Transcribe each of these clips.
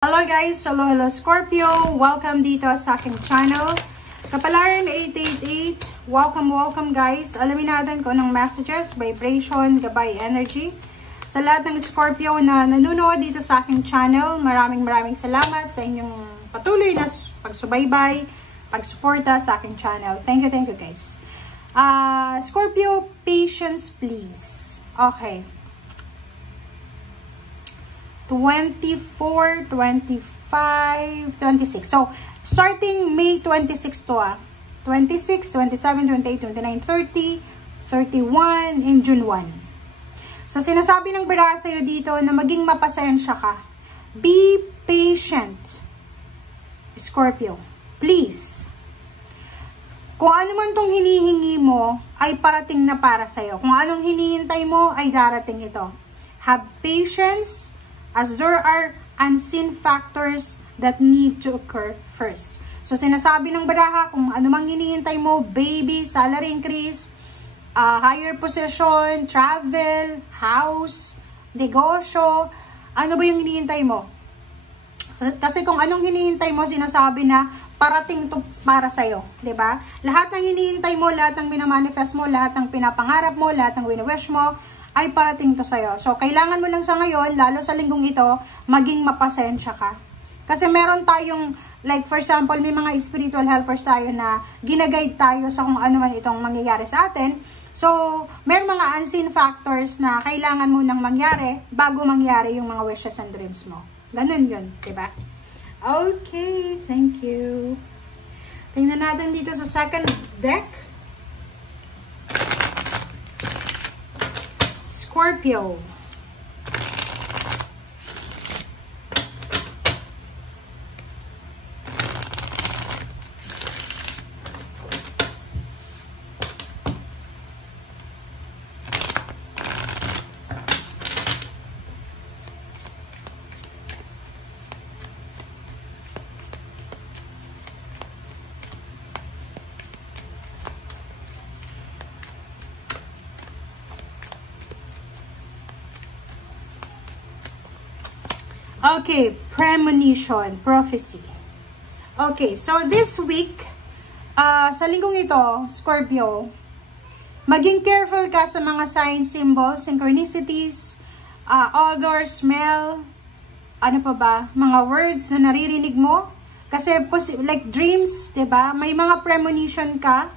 Hello guys! Hello Scorpio! Welcome dito sa aking channel. Kapalaran 888, welcome guys. Alamin natin kung anong messages, vibration, gabay, energy. Sa lahat ng Scorpio na nanonood dito sa aking channel, maraming salamat sa inyong patuloy na pagsubaybay, pagsuporta sa aking channel. Thank you guys. Scorpio, patience please. Okay. 24, 25, 26. So, starting May 26 to 26, 27, 28, 29, 30, 31, and June 1. So, sinasabi ng baraha sa'yo dito na maging mapasensya ka. Be patient, Scorpio. Please. Kung ano man tong hinihingi mo, ay parating na para sa'yo. Kung anong hinihintay mo, ay darating ito. Have patience, as there are unseen factors that need to occur first. So, sinasabi ng baraha, kung ano mang hinihintay mo, baby, salary increase, higher position, travel, house, negosyo, ano ba yung hinihintay mo? Kasi kung anong hinihintay mo, sinasabi na parating to para sa'yo. Diba? Lahat ng hinihintay mo, lahat ng minamanifest mo, lahat ng pinapangarap mo, lahat ng wini-wish mo, ay parating to sa'yo. So, kailangan mo lang sa ngayon, lalo sa linggong ito, maging mapasensya ka. Kasi meron tayong, like for example, may mga spiritual helpers tayo na ginaguide tayo sa kung ano man itong mangyayari sa atin. So, meron mga unseen factors na kailangan mo nang mangyari bago mangyari yung mga wishes and dreams mo. Ganun yun, diba? Okay, thank you. Tingnan natin dito sa second deck. Scorpio. Okay, premonition, prophecy. Okay, so this week, sa linggong ito, Scorpio, maging careful ka sa mga signs, symbols, synchronicities, odor, smell, ano pa ba, mga words na naririnig mo. Kasi, like dreams, diba? May mga premonition ka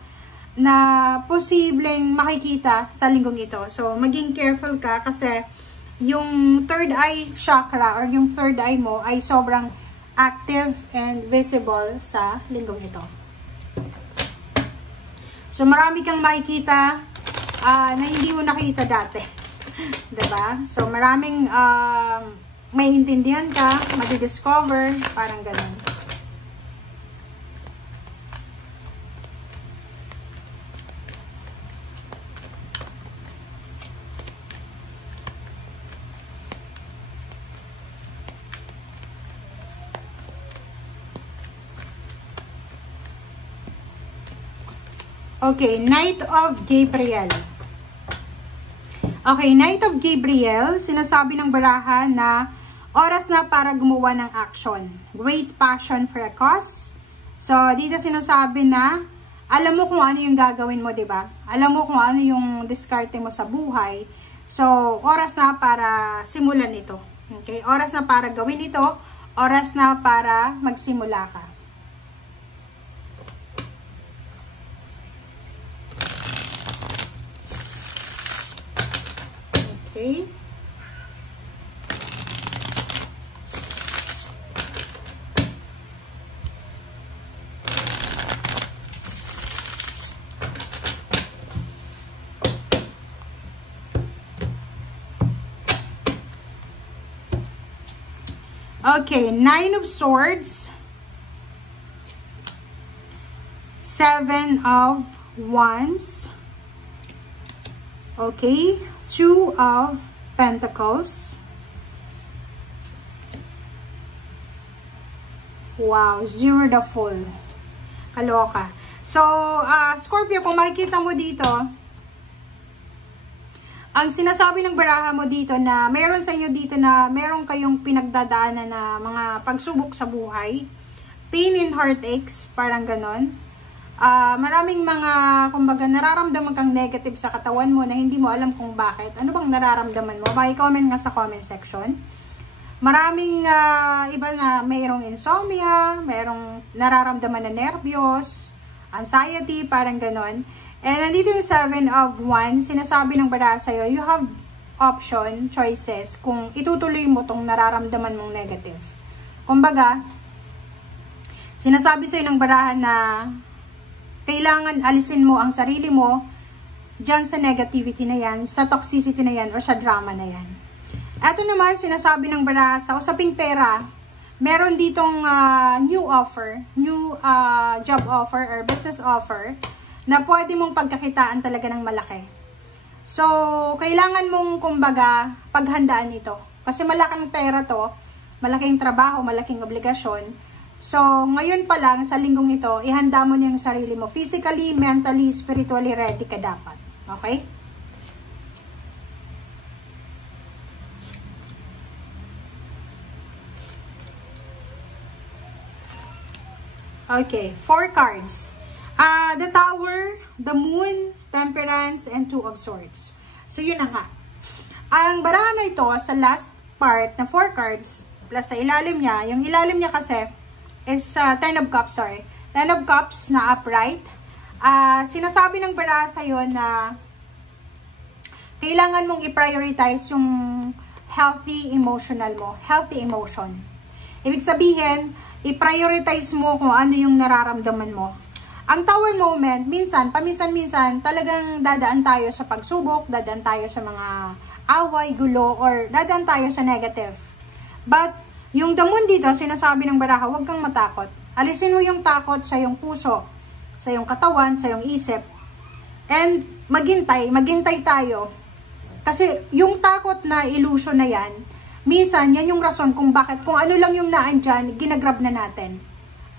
na posibleng makikita sa linggong ito. So, maging careful ka kasi yung third eye chakra or yung third eye mo ay sobrang active and visible sa linggong ito. So, marami kang makikita na hindi mo nakita dati. Diba? So, maraming may intindihan ka, madidiscover, parang ganun. Okay, Knight of Gabriel. Okay, Knight of Gabriel, sinasabi ng baraha na oras na para gumawa ng action. Great passion for a cause. So, dito sinasabi na alam mo kung ano yung gagawin mo, diba? Alam mo kung ano yung diskarte mo sa buhay. So, oras na para simulan ito. Okay, oras na para gawin ito. Oras na para magsimula ka. Okay. Okay, Nine of Swords, Seven of Wands, okay, Two of Pentacles, wow, Zero the Fool, kaloka. So, Scorpio, kung makikita mo dito, ang sinasabi ng baraha mo dito na meron sa inyo dito na meron kayong pinagdadaanan na mga pagsubok sa buhay, pain and heartaches, parang ganon. Maraming mga, kumbaga, nararamdaman kang negative sa katawan mo na hindi mo alam kung bakit. Ano bang nararamdaman mo? Paki-comment nga sa comment section. Maraming iba na mayroong insomnia, mayroong nararamdaman na nervyos, anxiety, parang ganon. And nandito yung 7 of Wands, sinasabi ng baraha sa'yo, you have option, choices, kung itutuloy mo tong nararamdaman mong negative. Kumbaga, sinasabi sa'yo ng baraha na kailangan alisin mo ang sarili mo dyan sa negativity na yan, sa toxicity na yan, or sa drama na yan. Ito naman, sinasabi ng baraha sa usaping pera, meron ditong new offer, new job offer or business offer, na pwede mong pagkakitaan talaga ng malaki. So, kailangan mong, kumbaga, paghandaan ito. Kasi malaking pera to, malaking trabaho, malaking obligasyon. So, ngayon pa lang, sa linggong ito, ihanda mo yung sarili mo. Physically, mentally, spiritually ready ka dapat. Okay? Okay, 4 cards. The Tower, the Moon, Temperance, and 2 of Swords. So, yun na nga. Ang baraha na ito, sa last part na 4 cards, plus sa ilalim niya, yung ilalim niya kasi is 10 of Cups, sorry. 10 of Cups na upright. Sinasabi ng baraha sa'yo na kailangan mong i-prioritize yung healthy emotional mo, healthy emotion. Ibig sabihin, i-prioritize mo kung ano yung nararamdaman mo. Ang Tower moment, paminsan-minsan, talagang dadaan tayo sa pagsubok, dadaan tayo sa mga away, gulo, or dadaan tayo sa negative. But, yung the Moon dito, sinasabi ng baraha, huwag kang matakot. Alisin mo yung takot sa iyong puso, sa iyong katawan, sa iyong isip. And, maghintay tayo. Kasi, yung takot na illusion na yan, minsan, yan yung rason kung bakit, kung ano lang yung naandyan, ginagrab na natin.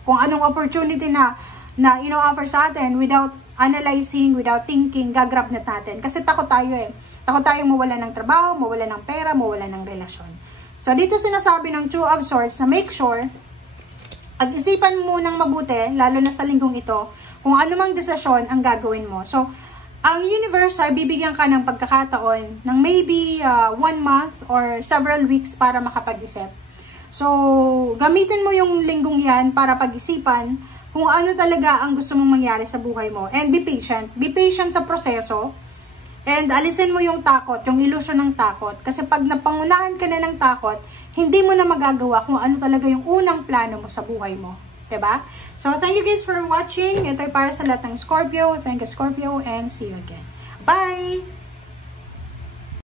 Kung anong opportunity na ino-offer sa atin without analyzing, without thinking, gagrab na natin. Kasi takot tayo eh. Takot tayong mawala ng trabaho, mawala ng pera, mawala ng relasyon. So, dito sinasabi ng 2 of Swords na make sure, pag-isipan mo ng mabuti, lalo na sa linggong ito, kung ano mang desisyon ang gagawin mo. So, ang universe ay bibigyan ka ng pagkakataon ng maybe 1 month or several weeks para makapag-isip. So, gamitin mo yung linggong yan para pag-isipan kung ano talaga ang gusto mong mangyari sa buhay mo. And be patient. Be patient sa proseso. And alisin mo yung takot, yung illusion ng takot. Kasi pag napangunahan ka na ng takot, hindi mo na magagawa kung ano talaga yung unang plano mo sa buhay mo. Diba? So, thank you guys for watching. Ito ay para sa lahat ng Scorpio. Thank you, Scorpio. And see you again. Bye!